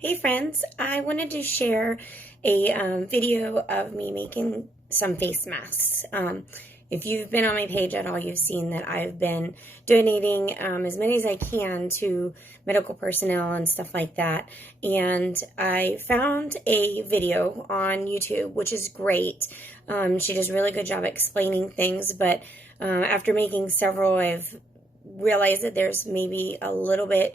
Hey friends, I wanted to share a video of me making some face masks. If you've been on my page at all, you've seen that I've been donating as many as I can to medical personnel and stuff like that. And I found a video on YouTube, which is great. She does a really good job explaining things, but after making several, I've realized that there's maybe a little bit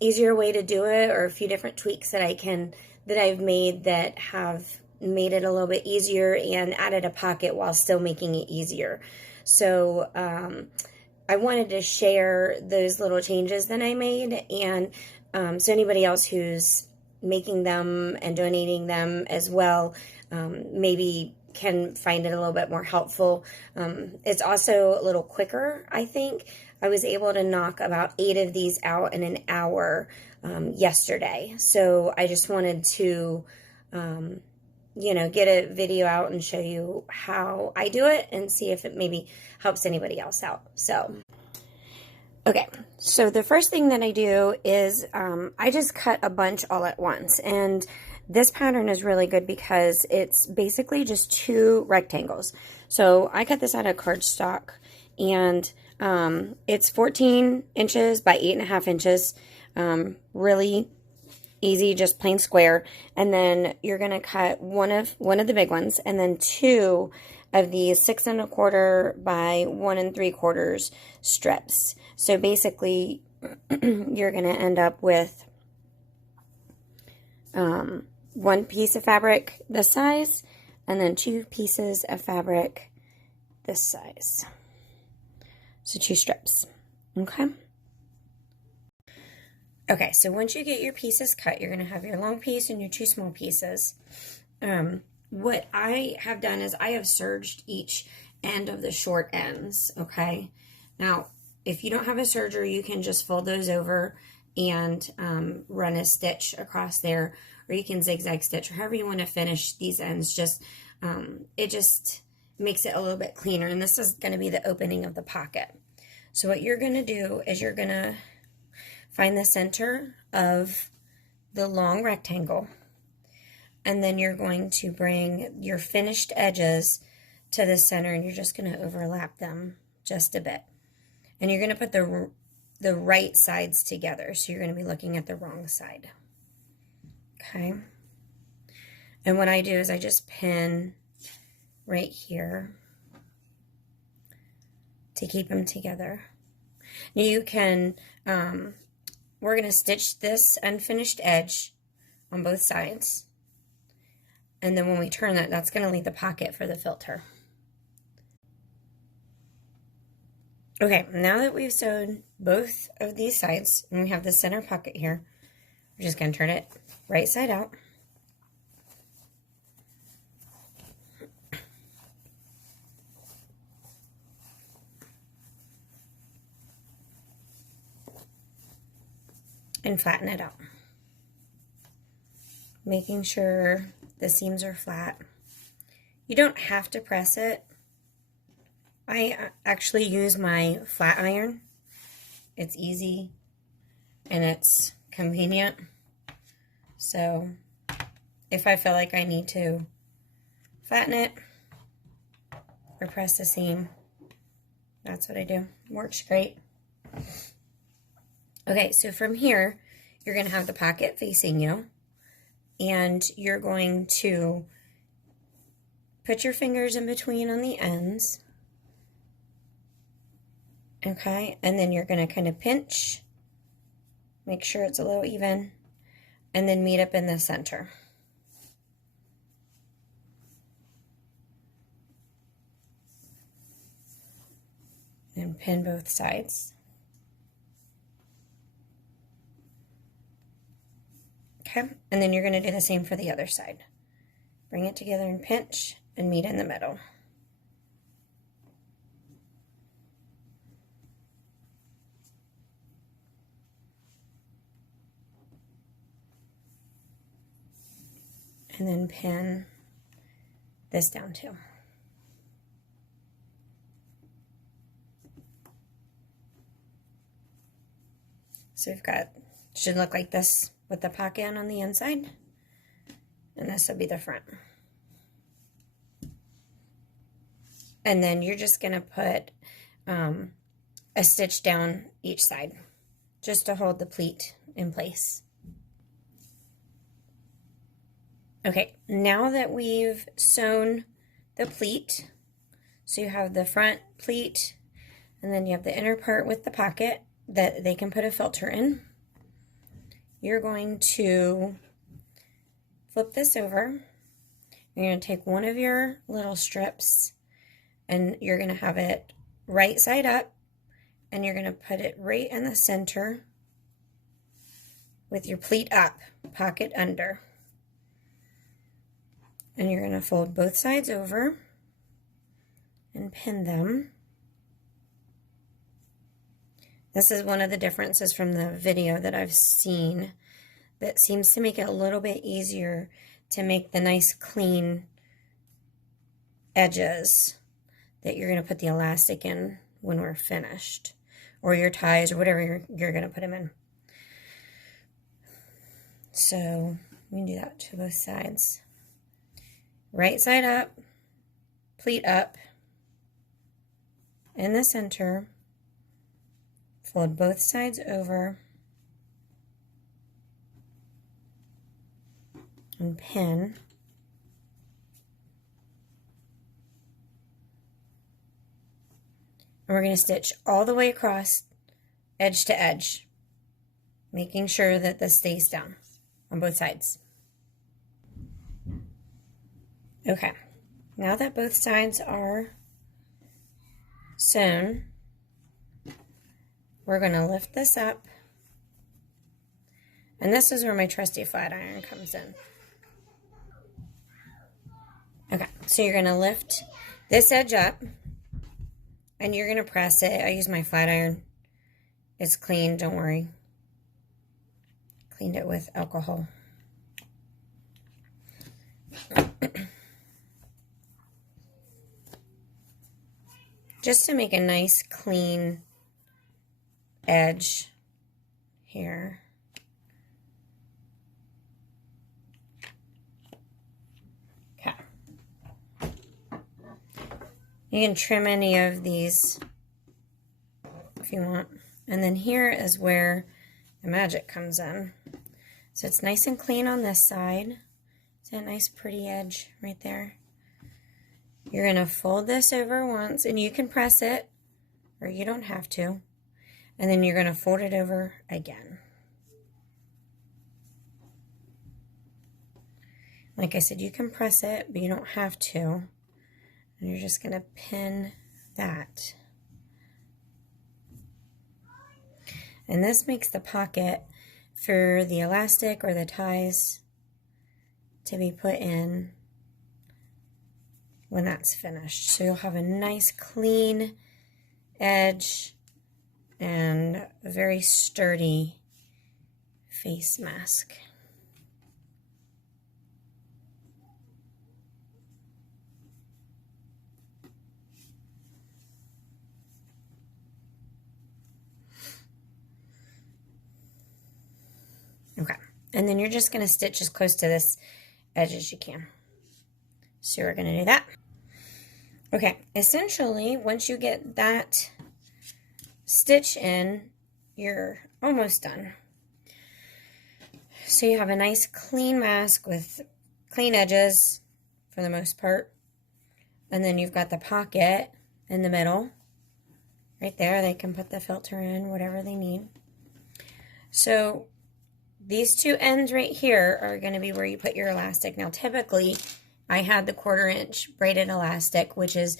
easier way to do it, or a few different tweaks that I've made that have made it a little bit easier and added a pocket while still making it easier. So I wanted to share those little changes that I made, and so anybody else who's making them and donating them as well maybe can find it a little bit more helpful. It's also a little quicker, I think. I was able to knock about 8 of these out in an hour yesterday. So I just wanted to, get a video out and show you how I do it and see if it maybe helps anybody else out. Okay, so the first thing that I do is I just cut a bunch all at once. And this pattern is really good because it's basically just 2 rectangles. So I cut this out of cardstock, and it's 14 inches by 8.5 inches. Really easy, just plain square. And then you're going to cut one of the big ones, and then 2 of these 6 1/4 by 1 3/4 strips. So basically, you're going to end up with 1 piece of fabric this size, and then 2 pieces of fabric this size. So 2 strips. Okay, so once you get your pieces cut, you're going to have your long piece and your 2 small pieces. What I have done is I have serged each end of the short ends, okay? Now, if you don't have a serger, you can just fold those over and run a stitch across there, or you can zigzag stitch, or however you want to finish these ends. It just makes it a little bit cleaner, and this is going to be the opening of the pocket. So what you're going to do is you're going to find the center of the long rectangle, and then you're going to bring your finished edges to the center, and you're just going to overlap them just a bit. And you're going to put the right sides together, so you're going to be looking at the wrong side. Okay? And what I do is I just pin right here to keep them together. Now you can, we're going to stitch this unfinished edge on both sides. And then when we turn that, that's going to leave the pocket for the filter. Okay, now that we've sewed both of these sides, and we have the center pocket here, we're just going to turn it right side out. And flatten it out. Making sure the seams are flat. You don't have to press it. I actually use my flat iron. It's easy and it's convenient. So if I feel like I need to flatten it or press the seam, that's what I do. Works great. Okay, so from here, you're going to have the pocket facing you, and you're going to put your fingers in between on the ends, okay, and then you're going to kind of pinch, make sure it's a little even, and then meet up in the center. And pin both sides. Okay, and then you're going to do the same for the other side. Bring it together and pinch and meet in the middle. And then pin this down too. So we've got, should look like this with the pocket on the inside. And this will be the front. And then you're just going to put a stitch down each side just to hold the pleat in place. Okay, now that we've sewn the pleat, so you have the front pleat and then you have the inner part with the pocket that they can put a filter in, you're going to flip this over. You're going to take one of your little strips and you're going to have it right side up, and you're going to put it right in the center with your pleat up, pocket under. And you're going to fold both sides over and pin them. This is one of the differences from the video that I've seen that seems to make it a little bit easier to make the nice clean edges that you're going to put the elastic in when we're finished, or your ties or whatever you're going to put them in. So we can do that to both sides. Right side up, pleat up, in the center, fold both sides over, and pin. And we're going to stitch all the way across, edge to edge, making sure that this stays down on both sides. Okay, now that both sides are sewn, we're going to lift this up. And this is where my trusty flat iron comes in. Okay, so you're going to lift this edge up and you're going to press it. I use my flat iron. It's clean, don't worry. Cleaned it with alcohol. Just to make a nice clean edge here. Okay. You can trim any of these if you want. And then here is where the magic comes in. So it's nice and clean on this side. It's a nice pretty edge right there. You're going to fold this over once, and you can press it, or you don't have to. And then you're going to fold it over again. Like I said, you can press it, but you don't have to. And you're just going to pin that. And this makes the pocket for the elastic or the ties to be put in when that's finished. So you'll have a nice clean edge and a very sturdy face mask. Okay, and then you're just going to stitch as close to this edge as you can. So we're going to do that. Okay, essentially, once you get that stitch in, you're almost done. So you have a nice clean mask with clean edges for the most part. And then you've got the pocket in the middle. Right there, they can put the filter in, whatever they need. So these two ends right here are going to be where you put your elastic. Now, typically, I had the 1/4 inch braided elastic, which is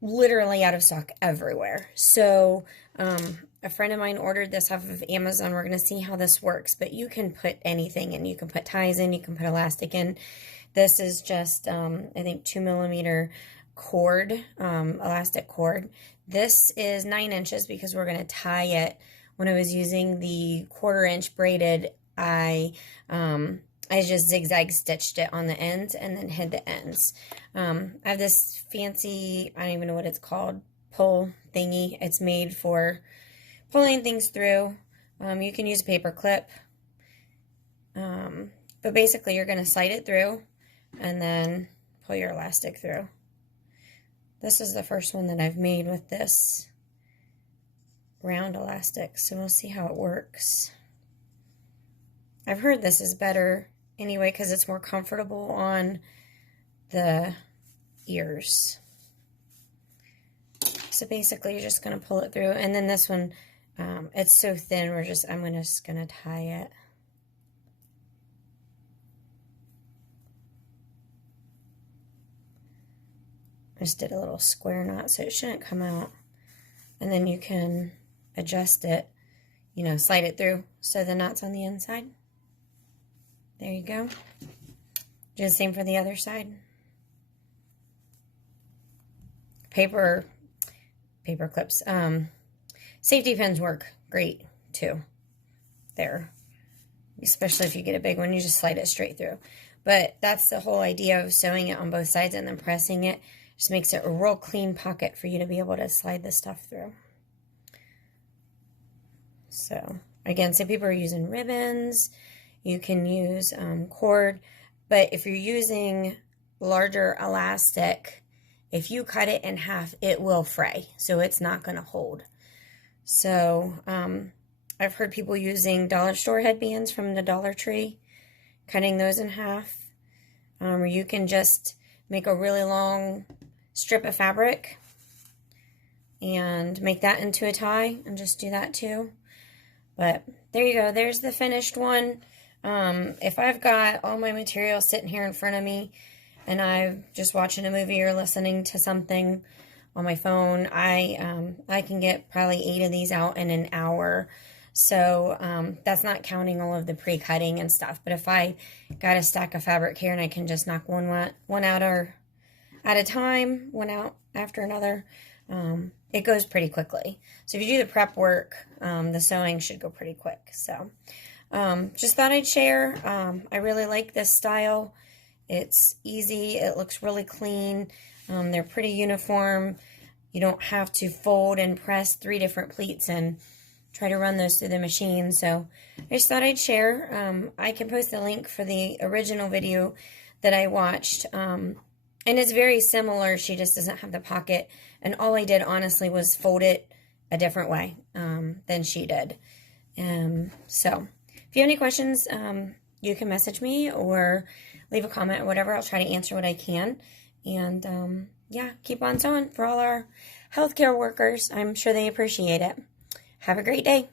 literally out of stock everywhere. So a friend of mine ordered this off of Amazon. We're going to see how this works, but you can put anything in. You can put ties in, you can put elastic in. This is just, I think, 2mm cord, elastic cord. This is 9 inches because we're going to tie it. When I was using the 1/4 inch braided, I just zigzag stitched it on the ends and then hid the ends. I have this fancy, I don't even know what it's called, pull thingy. It's made for pulling things through. You can use a paper clip. But basically you're going to slide it through and then pull your elastic through. This is the first one that I've made with this round elastic, so we'll see how it works. I've heard this is better anyway because it's more comfortable on the ears. So basically you're just going to pull it through, and then this one, it's so thin, I'm just going to tie it. I just did a little square knot so it shouldn't come out. And then you can adjust it, you know, slide it through so the knot's on the inside. There you go. Do the same for the other side. Paper clips. Safety pins work great too. There. Especially if you get a big one, you just slide it straight through. But that's the whole idea of sewing it on both sides and then pressing it. Just makes it a real clean pocket for you to be able to slide this stuff through. So, again, some people are using ribbons. You can use cord. But if you're using larger elastic, if you cut it in half, it will fray. So it's not going to hold. So, I've heard people using dollar store headbands from the Dollar Tree, cutting those in half. Or you can just make a really long strip of fabric and make that into a tie and just do that too. But there you go. There's the finished one. If I've got all my material sitting here in front of me and I'm just watching a movie or listening to something on my phone, I can get probably 8 of these out in an hour. So that's not counting all of the pre-cutting and stuff. But if I got a stack of fabric here and I can just knock one out at a time, one out after another, it goes pretty quickly. So if you do the prep work, the sewing should go pretty quick. So just thought I'd share. I really like this style. It's easy. It looks really clean. They're pretty uniform. You don't have to fold and press 3 different pleats and try to run those through the machine. So I just thought I'd share. I can post a link for the original video that I watched. And it's very similar. She just doesn't have the pocket. And all I did, honestly, was fold it a different way than she did. So if you have any questions, you can message me or leave a comment or whatever. I'll try to answer what I can. And yeah, keep on sewing for all our healthcare workers. I'm sure they appreciate it. Have a great day.